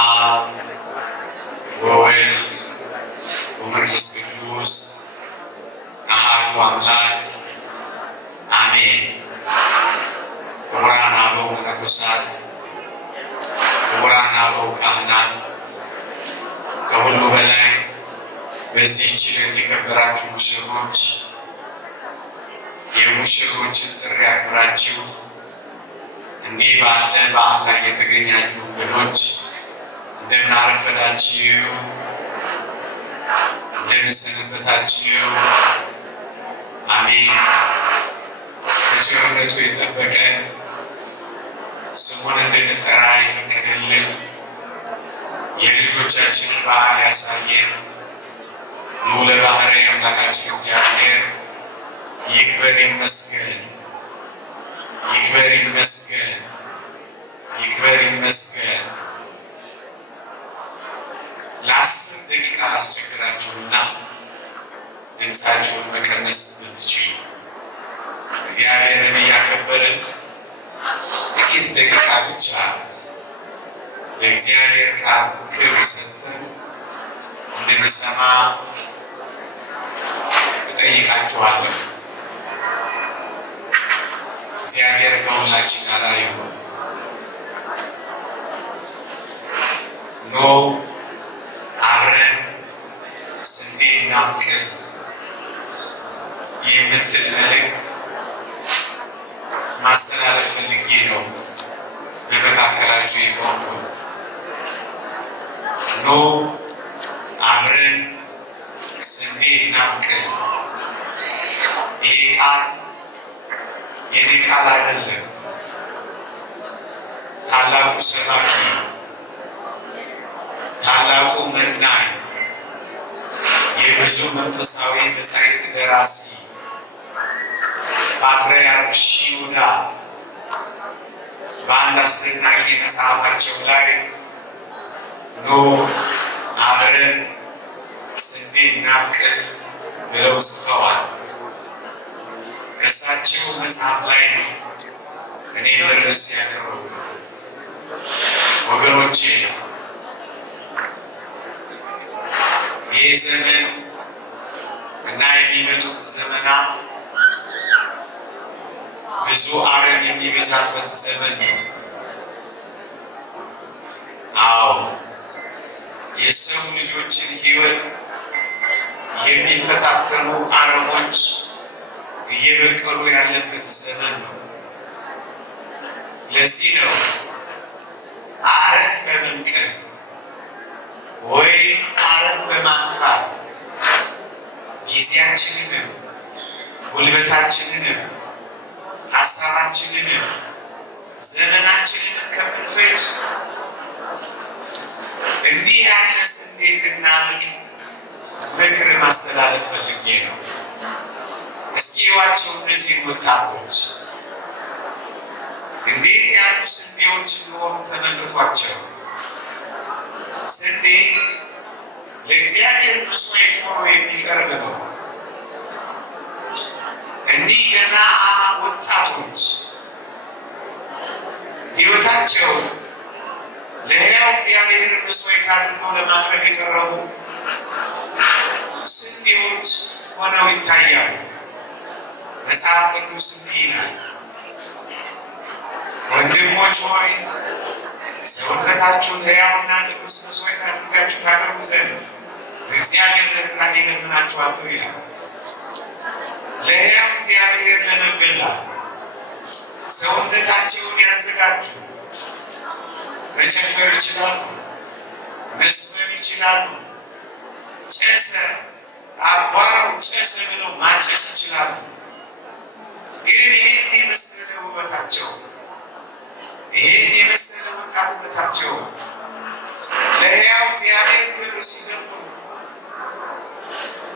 አብ ወወልድ ወመንፈስ ቅዱስ አሐዱ አምላክ አሜን። ክቡራን አበው መነኮሳት፣ ክቡራን አበው ካህናት፣ ከሁሉ በላይ በዚህች ዕለት የከበራችሁ ሙሽሮች፣ የሙሽሮችን ጥሪ አክብራችሁ እንዲህ ባለ በዓል ላይ የተገኛችሁ እንግዶች እንደምን አረፈዳችሁ? እንደምን ሰነበታችሁ? አሜን። በቸርነቱ የጠበቀን ስሙን እንድንጠራ የፈቀደልን የልጆቻችንን በዓል ያሳየን ልዑለ ባሕርይ አምላካችን እግዚአብሔር ይክበር ይመስገን፣ ይክበር ይመስገን፣ ይክበር ይመስገን። ለ10 ደቂቃ ላስቸግራችሁና ድምፃችሁን መቀነስ ብትችሉ እግዚአብሔርን እያከበርን ጥቂት ደቂቃ ብቻ ለእግዚአብሔር ቃል ክብር ሰጥተን እንድንሰማ እጠይቃችኋለሁ። እግዚአብሔር ከሁላችን ጋር ይሁን። ኖ አብረን ስንዴ እናብቅል የምትል መልእክት ማስተላለፍ ፈልጌ ነው በመካከላችሁ የቆምኩት። ኖ አብረን ስንዴ እናብቅል። ይሄ ቃል የኔ ቃል አይደለም። ታላቁ ሰባኪ፣ ታላቁ መናኝ፣ የብዙ መንፈሳዊ መጻሕፍት ደራሲ ፓትርያርክ ሺኖዳ በአንድ አስደናቂ መጽሐፋቸው ላይ ኖ አብረን ስንዴ እናብቅል ብለው ጽፈዋል። ከእሳቸው መጽሐፍ ላይ ነው እኔ ርዕስ ያደረጉት። ወገኖቼ ይህ ዘመን እና የሚመጡት ዘመናት ብዙ አረም የሚበዛበት ዘመን ነው። አዎ የሰው ልጆችን ሕይወት የሚፈታተኑ አረሞች እየበቀሉ ያለበት ዘመን ነው። ለዚህ ነው አረም በመንቀል ወይም አረም በማጥፋት ጊዜያችንንም ጉልበታችንንም ሀሳባችንንም ዘመናችንንም ከምንፈጅ እንዲህ ያለ ስንዴ እንድናብቅ ምክር ማስተላለፍ ፈልጌ ነው። እስኪ እዩዋቸው እነዚህን ወጣቶች እንዴት ያሉ ስንዴዎች እንደሆኑ ተመልክቷቸው። ስንዴ ለእግዚአብሔር መስዋዕት ሆኖ የሚቀርብ ነው። እንዲህ ገና ወጣቶች ሕይወታቸው ለሕያው እግዚአብሔር መስዋዕት አድርገው ለማቅረብ የቀረቡ ስንዴዎች ሆነው ይታያሉ። መጽሐፍ ቅዱስ እንዲህ ይላል፣ ወንድሞች ሆይ ሰውነታችሁን ሕያውና ቅዱስ መስዋዕት አድርጋችሁ ታቀርቡ ዘንድ በእግዚአብሔር ርኅራኄ እለምናችኋለሁ ይላል። ለሕያው እግዚአብሔር ለመገዛት ሰውነታቸውን ያዘጋጁ። መጨፈር ይችላሉ፣ መስፈን ይችላሉ፣ ጨሰ አቧራው ጨሰ ብለው ማጨስ ይችላሉ። ግን ይህን የመሰለ ውበታቸው፣ ይህን የመሰለ ወጣትነታቸው ለሕያው እግዚአብሔር ክብር ሲዘምሩ፣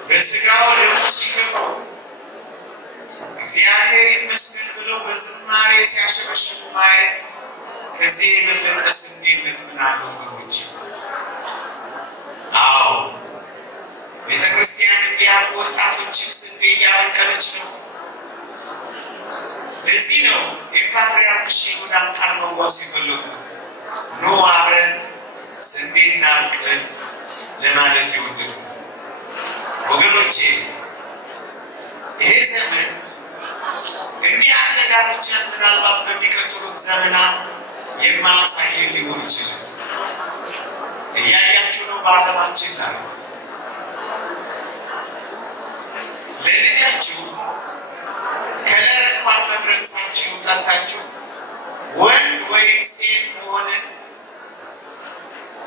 በሥጋው ደሙ ሲከብሩ፣ እግዚአብሔር ይመስገን ብለው በዝማሬ ሲያሸበሽቡ ማየት ከዚህ የበለጠ ስንዴነት ምን አለው ወገኖች? አዎ ቤተክርስቲያን እንዲህ ያሉ ወጣቶችን ስንዴ እያበቀለች ነው። ለዚህ ነው የፓትርያርክ ሺኖዳን ቃል መዋስ የፈለጉት። ኑ አብረን ለማለት የወደድኩት ወገኖቼ፣ ይሄ ዘመን እንዲህ ያለ ጋብቻ ምናልባት በሚቀጥሉት ዘመናት የማያሳየን ሊሆን ይችላል። እያያችሁ ነው። በዓለማችን ላይ ለልጃችሁ ከለር እንኳን መምረጥ ሳትችሉ ቀርታችሁ ወንድ ወይም ሴት መሆንን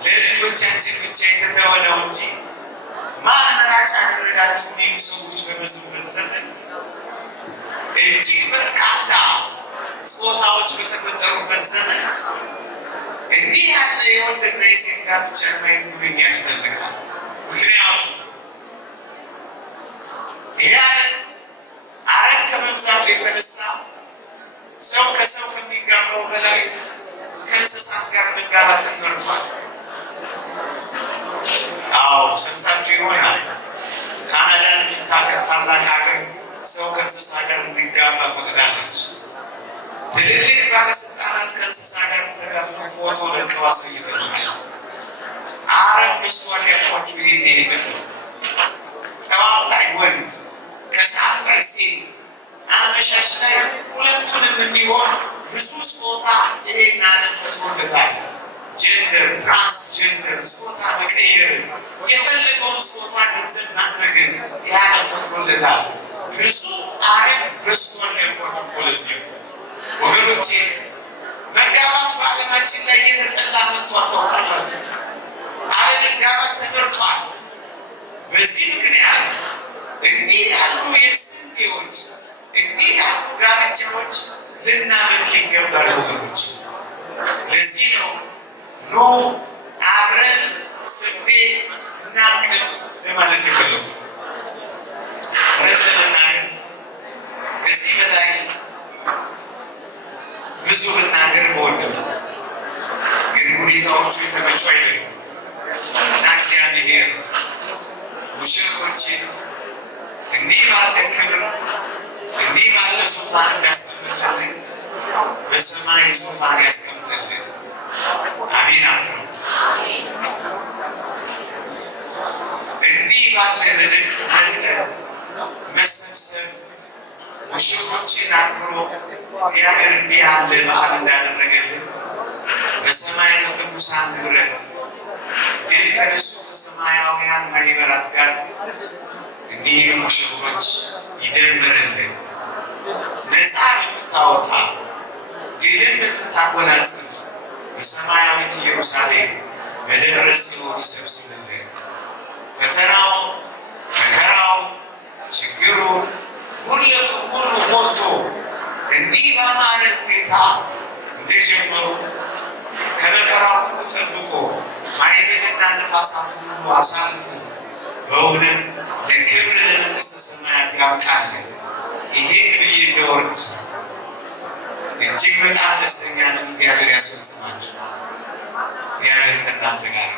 ለልጆቻችን ብቻ የተተወ ነው እንጂ ማን መራጭ ያደረጋችሁ የሚሉ ሰዎች በበዙበት ዘመን እጅግ በርካታ ጾታዎች በተፈጠሩበት ዘመን እንዲህ ያለ የወንድና የሴት ጋብቻ ማየት ምን ያስፈልጋል? ምክንያቱም ይህ አረም ከመብዛቱ የተነሳ ሰው ከሰው ከሚጋባው በላይ ከእንስሳት ጋር መጋባትን መርጧል። አዎ ሰምታችሁ ይሆናል። ካናዳን የምታክል ታላቅ ሀገር ሰው ከእንስሳ ጋር እንዲጋባ ፈቅዳለች። ትልልቅ ባለስልጣናት ከእንስሳ ጋር ተጋብቶ ፎቶ ለቀው አሳይተውናል። አረብ መስዋዕት ያልኳችሁ ይህን ይሄንን ጠዋት ላይ ወንድ ከሰዓት ላይ ሴት አመሻሽ ላይ ሁለቱንም እንዲሆን ብዙ ጾታ ይሄን ዓለም ፈጥሮለታል። ጀንደር፣ ትራንስጀንደር፣ ጾታ መቀየር፣ የፈለገውን ጾታ ገንዘብ ማድረግን ያለም ፈጥሮለታል። ብዙ አረብ በስቷል ያልኳችሁ ፖለቲክ ወገኖቼ፣ መጋባት በዓለማችን ላይ እየተጠላ መጥቷል። ታውቃላችሁ፣ አለመጋባት ተመርጧል። በዚህ ምክንያት እንዲህ ያሉ የስንዴዎች እንዲህ ያሉ ጋብቻዎች ልናመጥ ይገባል ወገኖች። ለዚህ ነው ኑ አብረን ስንዴ እናቅም ለማለት የፈለጉት። እውነት ለመናገር ከዚህ በላይ ብዙ ልናገር በወደው ግን ሁኔታዎቹ የተመቹ አይደሉም እና እግዚአብሔር ሙሽሮችን እንዲህ ባለ ክብር እንዲህ ባለ ዙፋን ያስቀምጥልን፣ በሰማይ ዙፋን ያስቀምጥልን። አሜን አትሩ። እንዲህ ባለ በድቅነት መሰብሰብ ሙሽሮችን አክብሮ እግዚአብሔር እንዲህ ያለ በዓል እንዳደረገልን በሰማይ ከቅዱሳን ህብረት ድል ከነሱ ከሰማያውያን ማህበራት ጋር እንዲህ ሙሽሮች ይደምርልን። ነፃ የምታወጣ ድልን የምታጎናጽፍ በሰማያዊት ኢየሩሳሌም በደብረ ጽዮን ይሰብስብልን። ፈተናው፣ መከራው፣ ችግሩ፣ ጉድለቱ ሁሉ ሞልቶ እንዲህ በአማረ ሁኔታ እንደጀመሩ ከመከራው ሁሉ ጠብቆ ማዕበልና ነፋሳት ሁሉ አሳልፎ በእውነት ለክብር ለመንግሥተ ሰማያት ያብቃልን። ይሄን ብዬ እንደወርድ እጅግ በጣም ደስተኛ ነኝ። እግዚአብሔር ያስፈጽማችሁ። እግዚአብሔር ከእናንተ ጋር